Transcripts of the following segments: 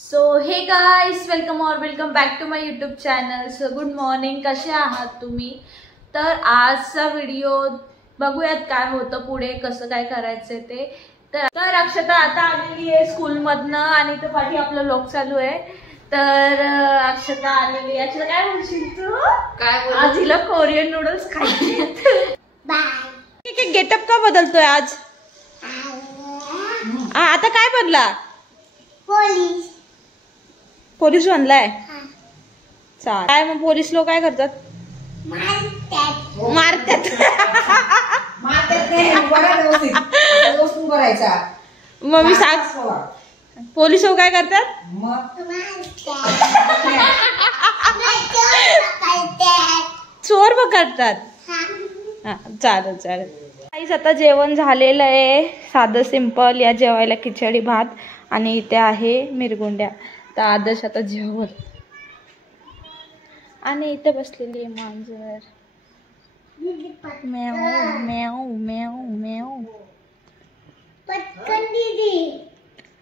So hey guys, welcome back to my YouTube channel. So good morning, कसे आहात तुम्ही? तर आजचा व्हिडिओ बघूयात काय होतं पुढे, कसं काय करायचं ते. तर अक्षता आता आलेली आहे स्कूलमधनं आणि इथं पाठी आपलं लोक चालू आहे. तर अक्षता आलेली आहे. अक्षता काय बोलशील तू? काय आज हिला कोरियन नूडल्स खायचे. बाय. गेटअप का बदलतोय आज? आता काय बदला? पोलीस बनलाय. चाल. काय मग पोलीस लोक काय करतात? मारतात. मग मी सांग, पोलीस लोक काय करतात? चोर पकडतात. चालेल चालेल. काहीच आता जेवण झालेलं आहे, साधं सिंपल. या जेवायला खिचडी भात आणि इथे आहे मिरगुंड्या. तर आदर्श आता जेवण. आणि इथे बसलेली आहे मांजर. म्याऊ म्याऊ म्याऊ म्याऊ.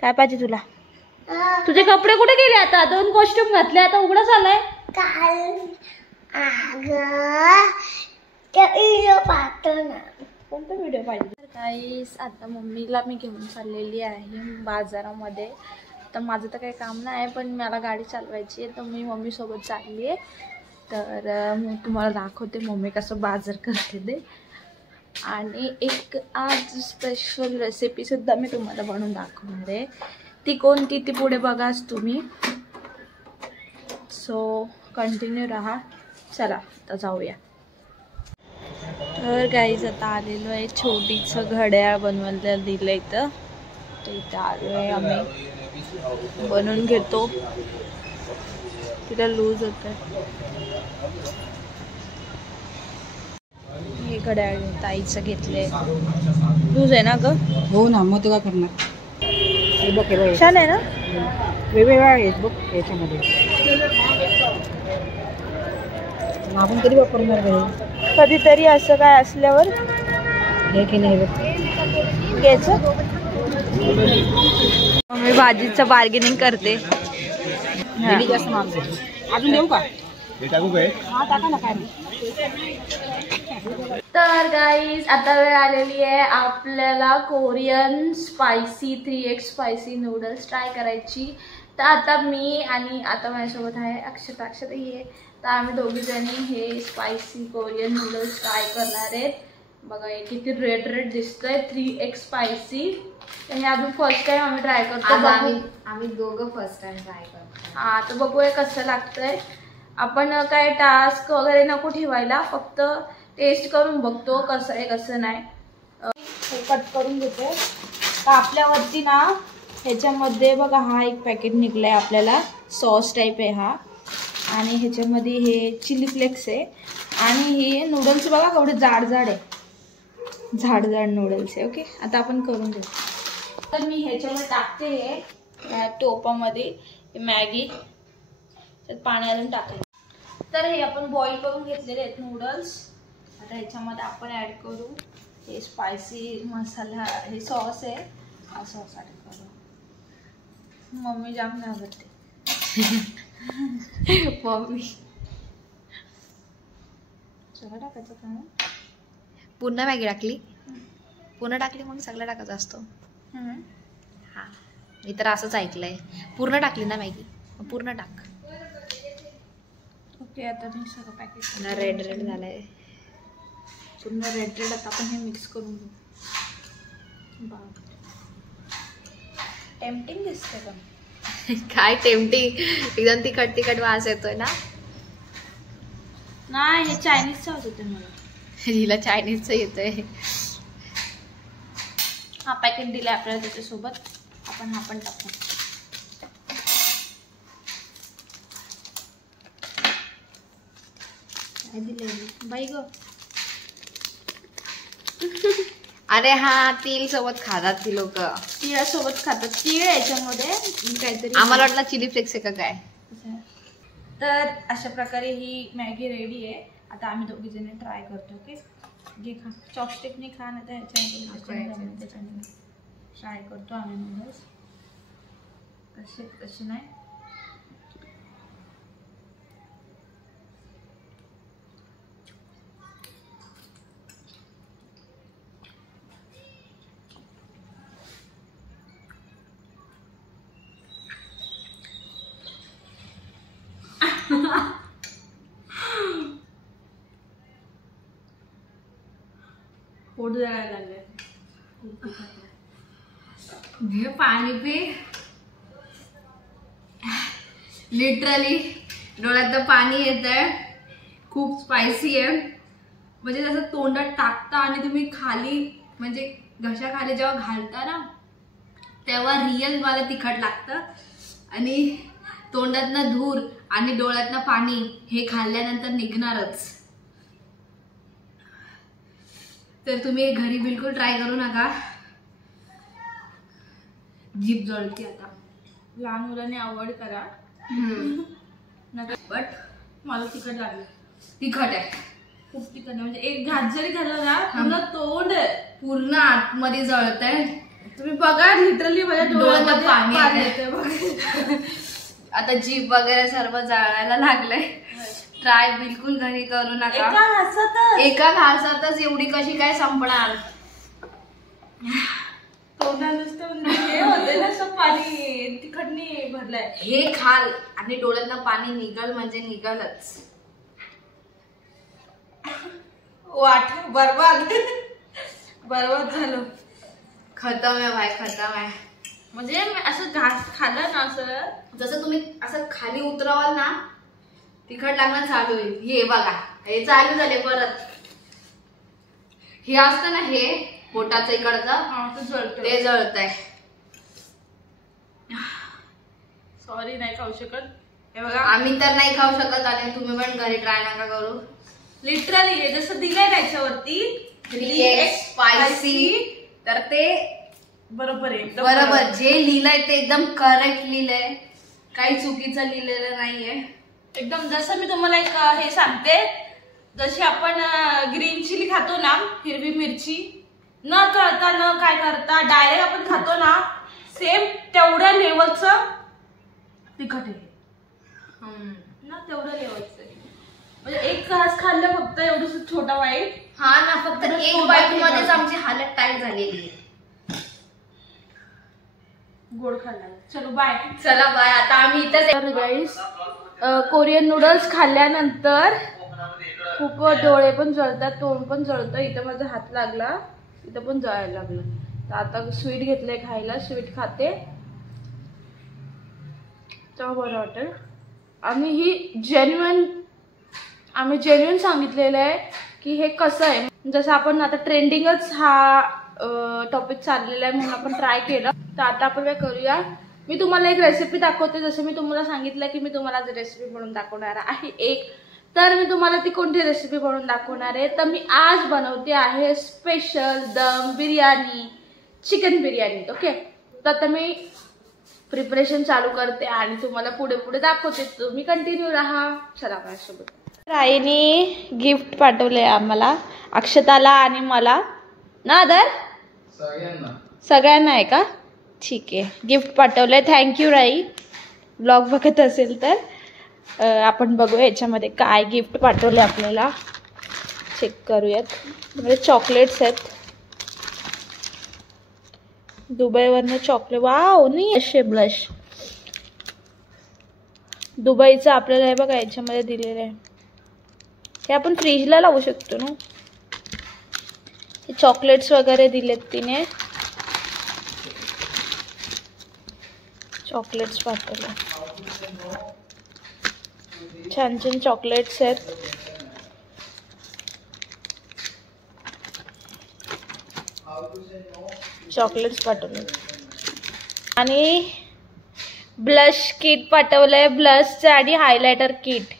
काय पाहिजे तुला? तुझे कपडे कुठे गेले? आता 2 कॉस्ट्युम घातले, आता उघडा झालाय. कोणता व्हिडिओ पाहिजे? गाईस, आता मम्मीला मी घेऊन चाललेली आहे बाजारामध्ये. तर माझं तर काही काम नाही, पण मला गाडी चालवायची आहे, तर मी मम्मी सोबत चालली आहे. तर मी तुम्हाला दाखवते मम्मी कसं बाजार करते ते. आणि एक आज स्पेशल रेसिपी सुद्धा मी तुम्हाला बनवून दाखवणार आहे. ती कोणती ती पुढे बघाच तुम्ही. सो कंटिन्यू राहा. चला आता जाऊया. तर गाईज आता आलेलो आहे, छोटीचं घड्याळ बनवायला दिलं इथं. तर इथं आलो आहे आम्ही, बनवून घेतो. तिला लूज होत आहे. हे घड्याळ ताईचं घेतलंय, लूज आहे ना ग? हो ना, मग तू काय करणार? हे बघ, हे छान आहे ना, वेगवेगळ्या आहेत बघ याच्यामध्ये. आपण कधी वापरणार आहे? कधीतरी असं काय असल्यावर हे की नाही घ्यायचं. मी भाजीचं बार्गेनिंग करते. जास्त महाग अजून देऊ का? हा टाका ना. काय तर गाईज आता वेळ आलेली आहे आपल्याला Korean spicy 3x spicy noodles try करायची. तर आता मी आणि आता माझ्यासोबत आहे अक्षता. अक्षता ही आहे. तर आम्ही दोघी जणी हे स्पायसी कोरियन नूडल्स ट्राय करणार आहेत. बघा हे किती रेड रेड दिसतंय, 3x स्पायसी. तर हे अजून फर्स्ट टाइम आम्ही ट्राय करतो. आम्ही दोघं फर्स्ट टाइम ट्राय करतो. हा, तर बघूया कसं लागतंय. आपण काय टास्क वगैरे नको ठेवायला, फक्त टेस्ट करून बघतो कसं आहे कसं नाही. हे कट करून घेतो. तर आपल्यावरती ना ह्याच्यामध्ये बघा हा एक पॅकेट निघलाय आपल्याला, सॉस टाईप आहे हा. आणि ह्याच्यामध्ये हे चिली फ्लेक्स आहे. आणि हे नूडल्स बघा केवढे जाड जाड आहे, जाड जाड नूडल्स आहे. ओके, आता आपण करून घेऊ. तर मी ह्याच्यामध्ये टाकते हे टोपामध्ये मॅगी, तर पाण्यातून टाकले. तर हे आपण बॉईल करून घेतलेले आहेत नूडल्स. आता ह्याच्यामध्ये आपण ॲड करू हे स्पायसी मसाला, हे सॉस आहे, हा सॉस ॲड करू. मम्मी जाम घाबरते. मम्मी सगळं टाकायचं का? पूर्ण मॅगी टाकली, पूर्ण टाकली मग सगळं टाकायचं असतो. हा, मी तर असंच ऐकलंय. पूर्ण टाकली ना मॅगी, पूर्ण टाक. ओके, आता मी सगळं पॅकेट रेड रेड झालंय, पूर्ण रेड रेड. आता आपण हे मिक्स करून घेऊ. टेम्पटिंग दिसते का? काय टेम्पटिंग, एकदम तिखट वास येतोय ना. नाही, हे चायनीजचं होतं मला. हिला चायनीजचं येतोय. हा पॅकेट दिलाय आपल्याला त्याच्यासोबत. आपण हा पण टाकू. काय दिलंय बाई ग? अरे हा, तीळ सोबत खातात ती लोक. तिळासोबत खातात. तीळ याच्यामध्ये काहीतरी. आम्हाला वाटलं चिली फ्लेक्स आहे का काय. तर अशा प्रकारे ही मॅगी रेडी आहे. आता आम्ही दोघी जण ट्राय करतो. ओके, घे खा. चॉपस्टिकने खा, नाही तर ह्याच्यामध्ये ट्राय करतो आम्ही नूडल्स कसे नाही. पोट जायला लागले. घे पाणी पी. लिटरली डोळ्यात पाणी येत आहे. खूप स्पायसी आहे. म्हणजे जसं तोंडात टाकता आणि तुम्ही खाली म्हणजे घशाखाली जेव्हा घालता ना तेव्हा रिअल मला तिखट लागतं. आणि तोंडातनं धूर आणि डोळ्यातनं पाणी हे खाल्ल्यानंतर निघणारच. तर तुम्ही घरी बिलकुल ट्राय करू नका. जीभ जळते आता. लहान मुलांनी अवॉइड करा. बट मला तिखट लागलं. तिखट आहे खूप तिखट आहे. म्हणजे एक घास जरी खाल्लं ना पूर्ण तोंड पूर्ण आतमध्ये जळतंय. तुम्ही बघा लिटरली माझ्या डोळ्यात पाणी येतंय. आता जीभ वगैरे सर्व जळायला लागलंय. ट्राय बिलकुल घरी करू नका. एका घासातच एवढी कशी काय संपणार. तोंडात नुसतं हे होते ना असं पाणी तिखटनी भरलंय. हे खाल आणि डोळ्यातनं पाणी निघल म्हणजे निघलच. वाट बरबाद झालो. खतम आहे भाई खतम आहे. म्हणजे असं घास खाल्लं ना असं जसं तुम्ही असं खाली उतरवाल ना तिखट लागणं चालू होईल. हे बघा हे चालू झाले परत. हे असतं ना हे पोटाचं इकडचं ते जळतंय. सॉरी नाही खाऊ शकत. हे बघा आम्ही तर नाही खाऊ शकत आणि तुम्ही पण घरी ट्राय नका करू. लिटरली हे जसं दिलंय त्याच्यावरती स्पायसी तर ते बरोबर आहे. बरोबर जे लिहिलंय ते एकदम करेक्ट लिहिलंय. काही चुकीचं लिहिलेलं नाहीये. एकदम जसं मी तुम्हाला एक हे सांगते जशी आपण ग्रीन चिली खातो ना हिरवी मिरची न कळता न काय करता डायरेक्ट आपण खातो ना सेम तेवढ्या लेवलचं तिखट आहे ना. तेवढ्या लेवलचं म्हणजे एक घास खाल्लं फक्त एवढं छोटा बाईट. हा ना फक्त एक बाईट मध्येच आमची हालत टाईट झालेली आहे. गोड खाल्ला. चलो बाय. चला बाय. आता आम्ही इथं गाईस कोरियन नूडल्स खाल्ल्यानंतर खूप डोळे पण जळतात तोंड पण जळतं. इथं माझा हात लागला इथं पण जळायला लागलं. तर आता स्वीट घेतलंय खायला. स्वीट खाते तेव्हा बरं वाटेल. आणि ही आम्ही जेन्युइन सांगितलेलं आहे की हे कसं आहे. जसं आपण आता ट्रेंडिंगच हा टॉपिक चाललेला आहे म्हणून आपण ट्राय केलं. तर आता आपण काय करूया मी तुम्हाला एक रेसिपी दाखवते. जसं मी तुम्हाला सांगितलं की मी तुम्हाला आज रेसिपी बनवून दाखवणार आहे एक. तर मी तुम्हाला ती कोणती रेसिपी बनवून दाखवणार आहे. तर मी आज बनवते आहे स्पेशल दम बिर्याणी चिकन बिर्याणी. ओके तर आता मी प्रिपरेशन चालू करते आणि तुम्हाला पुढे पुढे दाखवते. तुम्ही कंटिन्यू राहा. चला माझ्यासोबत. राईने गिफ्ट पाठवले आम्हाला अक्षताला आणि मला ना आदर सगळ्यांना आहे का. ठीक आहे गिफ्ट पाठवलंय. थँक्यू राई. ब्लॉग बघत असेल तर आपण बघूया याच्यामध्ये काय गिफ्ट पाठवले आपल्याला. चेक करूयात. म्हणजे चॉकलेट्स आहेत. दुबईवरनं चॉकलेट. वाव नाही असे ब्लश दुबईचं आपल्याला हे बघा याच्यामध्ये दिलेलं आहे. हे आपण फ्रीजला लावू शकतो ना. हे चॉकलेट्स वगैरे दिलेत तिने. चॉकलेट्स पाठवले. छान छान चॉकलेट्स आहेत. चॉकलेट्स पाठवले आणि ब्लश किट पाठवलंय. ब्लशचं आणि हायलायटर किट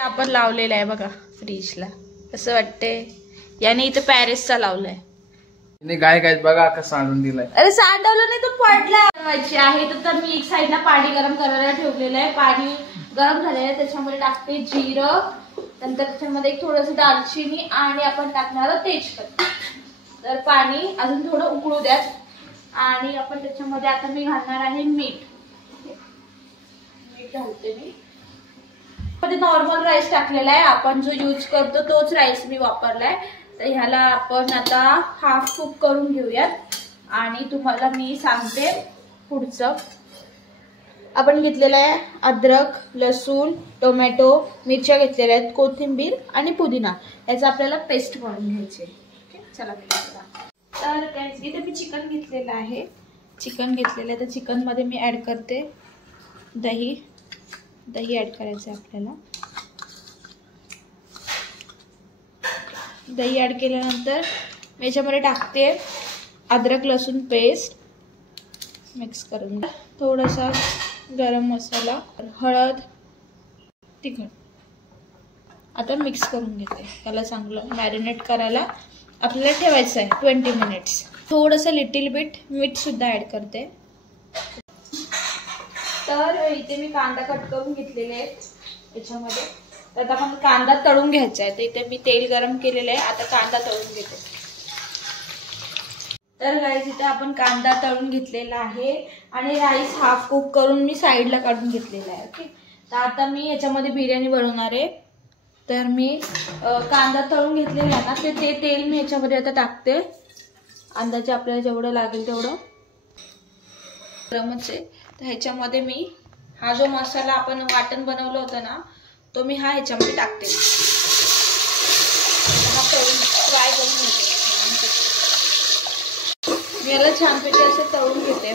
आपण लावलेलं आहे बघा फ्रीजला. कसं वाटतंय. याने इथं पॅरिसचा लावलाय. काय काय बघा कसं सांडून दिलाय. अरे सांडवलं नाही तो पडला. बनवायची आहे तर मी एक साईडला पाणी गरम करायला ठेवलेलं आहे. पाणी गरम झालेलं आहे त्याच्यामध्ये टाकते जिरं. नंतर त्याच्यामध्ये थोडंसं दालचिनी आणि आपण टाकणार तेजपत्ता. तर पाणी अजून थोडं उकळू द्यात आणि आपण त्याच्यामध्ये आता मी घालणार आहे मीठ. मीठ घालते मी. नॉर्मल राईस टाकलेला आहे, आपण जो यूज करतो तोच राईस मी वापरलाय. तर ह्याला आपण आता हाफ कुक करून घेऊयात आणि तुम्हाला मी सांगते पुढचं. आपण घेतलेलं आहे अद्रक, लसूण, टोमॅटो, मिरच्या घेतलेल्या आहेत, कोथिंबीर आणि पुदिना. याचा आपल्याला पेस्ट बनवून घ्यायची. चला तर गाईज इथे मी चिकन घेतलेलं आहे. तर चिकन मध्ये मी ऍड करते दही. दही ऍड करायचं आहे आपल्याला. दही ऍड केल्यानंतर मी याच्यामध्ये टाकते अद्रक लसूण पेस्ट. मिक्स करून थोडासा गरम मसाला, हळद, तिखट. आता मिक्स करून घेते. त्याला चांगलं मॅरिनेट करायला आपल्याला ठेवायचं आहे 20 मिनिट्स. थोडंसं लिटिल बिट मीठ सुद्धा ऍड करते. तर इथे मी कांदा कट करून घेतलेले आहेत याच्यामध्ये. तर आता आपण कांदा तळून घ्यायचा आहे. तर इथे मी तेल गरम केलेलं आहे. आता कांदा तळून घेते. तर गाईस इथे आपण कांदा तळून घेतलेला आहे आणि राईस हाफ कुक करून मी साईडला काढून घेतलेला आहे. ओके. तर आता मी याच्यामध्ये बिर्याणी बनवणार आहे. तर मी कांदा तळून घेतलेला आहे ना, ते तेल मी याच्यामध्ये आता टाकते. अंदाजे आपल्याला जेवढं लागेल तेवढं. गरमच आहे. तर ह्याच्यामध्ये मी हा जो मसाला आपण वाटण बनवलं होतं ना, तो मी ह्याच्यामध्ये टाकते. हा फ्राय करून घेते. मी याला छानपैकी असं तळून घेते.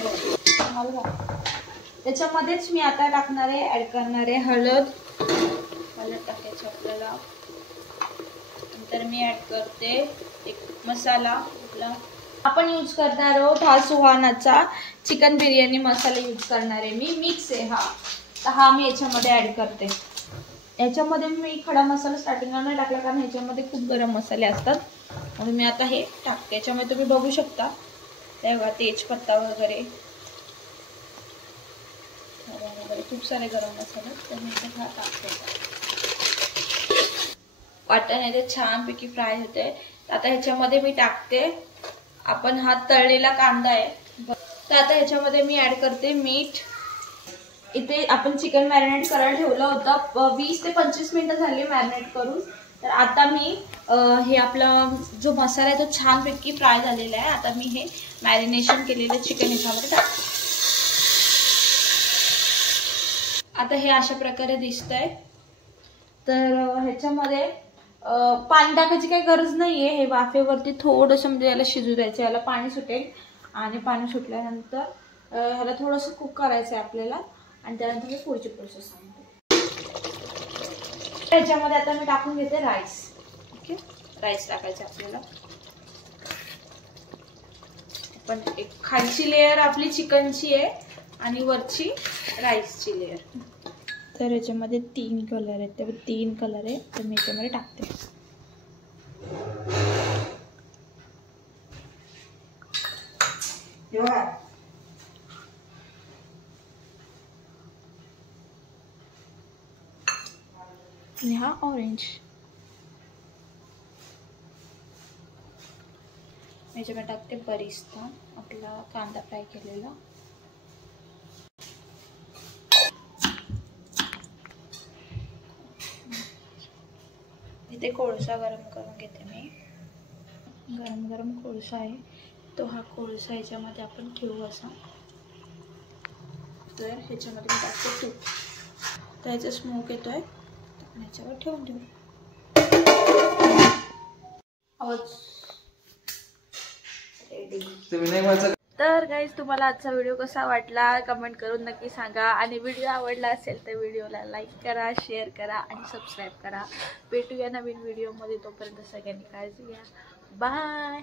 त्याच्यामध्येच मी आता टाकणार आहे, ऍड करणार आहे हळद. हळद टाकायची आपल्याला. नंतर मी ऍड करते एक मसाला आपला. आपण यूज करणार आहोत हा सुहानाचा चिकन बिर्याणी मसाला यूज करणार आहे मी. मिक्स आहे हा. तर हा मी याच्यामध्ये ऍड करते. याच्यामध्ये मी खडा मसाला स्टार्टिंगला नाही टाकला कारण ह्याच्यामध्ये खूप गरम मसाले असतात. म्हणून मी आता हे टाकते. याच्यामध्ये तुम्ही बघू शकता तेव्हा तेजपत्ता वगैरे खूप सारे गरम मसाले. तर मी इथे हा टाकते. वाटण याच्यात छानपैकी फ्राय होते. आता ह्याच्यामध्ये मी टाकते आपण हा तळलेला कांदा आहे. तर आता ह्याच्यामध्ये मी ऍड करते मीठ. इथे आपण चिकन मॅरिनेट करायला ठेवलं होतं. 20 ते 25 मिनिटं झाली मॅरिनेट करून. तर आता मी हे आपला जो मसाला आहे तो छानपैकी फ्राय झालेला आहे. आता मी हे मॅरिनेशन केलेलं चिकन ह्याच्यामध्ये टाकते. आता हे अशा प्रकारे दिसतंय. तर ह्याच्यामध्ये पाणी टाकायची काही गरज नाहीये. हे वाफेवरती थोडंसं म्हणजे याला शिजू द्यायचं. याला पाणी सुटेल आणि पाणी सुटल्यानंतर ह्याला थोडंसं कुक करायचं आहे आपल्याला आणि त्यानंतर मी पुढची प्रोसेस सांगते. ह्याच्यामध्ये आता मी टाकून घेते राईस. ओके. राईस टाकायचे आपल्याला. पण एक खालची लेयर आपली चिकनची आहे आणि वरची राईसची लेयर. तर याच्यामध्ये 3 कलर आहेत. तर 3 कलर आहे. तर मी याच्यामध्ये टाकते. आणि हा ऑरेंज. याच्यामध्ये टाकते बरिस्ता आपला कांदा फ्राय केलेला. इथे कोळसा गरम करून घेते मी. गरम कोळसा आहे. तो हा कोळसा ह्याच्यामध्ये आपण ठेवू असा. तर ह्याच्यामध्ये मी टाकते तूप. तर ह्याचा स्मोक येतोय. ह्याच्यावर ठेवून देऊ. तर गाईज तुम्हाला आजचा व्हिडिओ कसा वाटला कमेंट करून नक्की सांगा. आणि व्हिडिओ आवडला असेल तर व्हिडिओला लाईक करा, शेअर करा आणि सबस्क्राईब करा. भेटूया नवीन व्हिडिओमध्ये. तोपर्यंत सगळ्यांनी काळजी घ्या. बाय.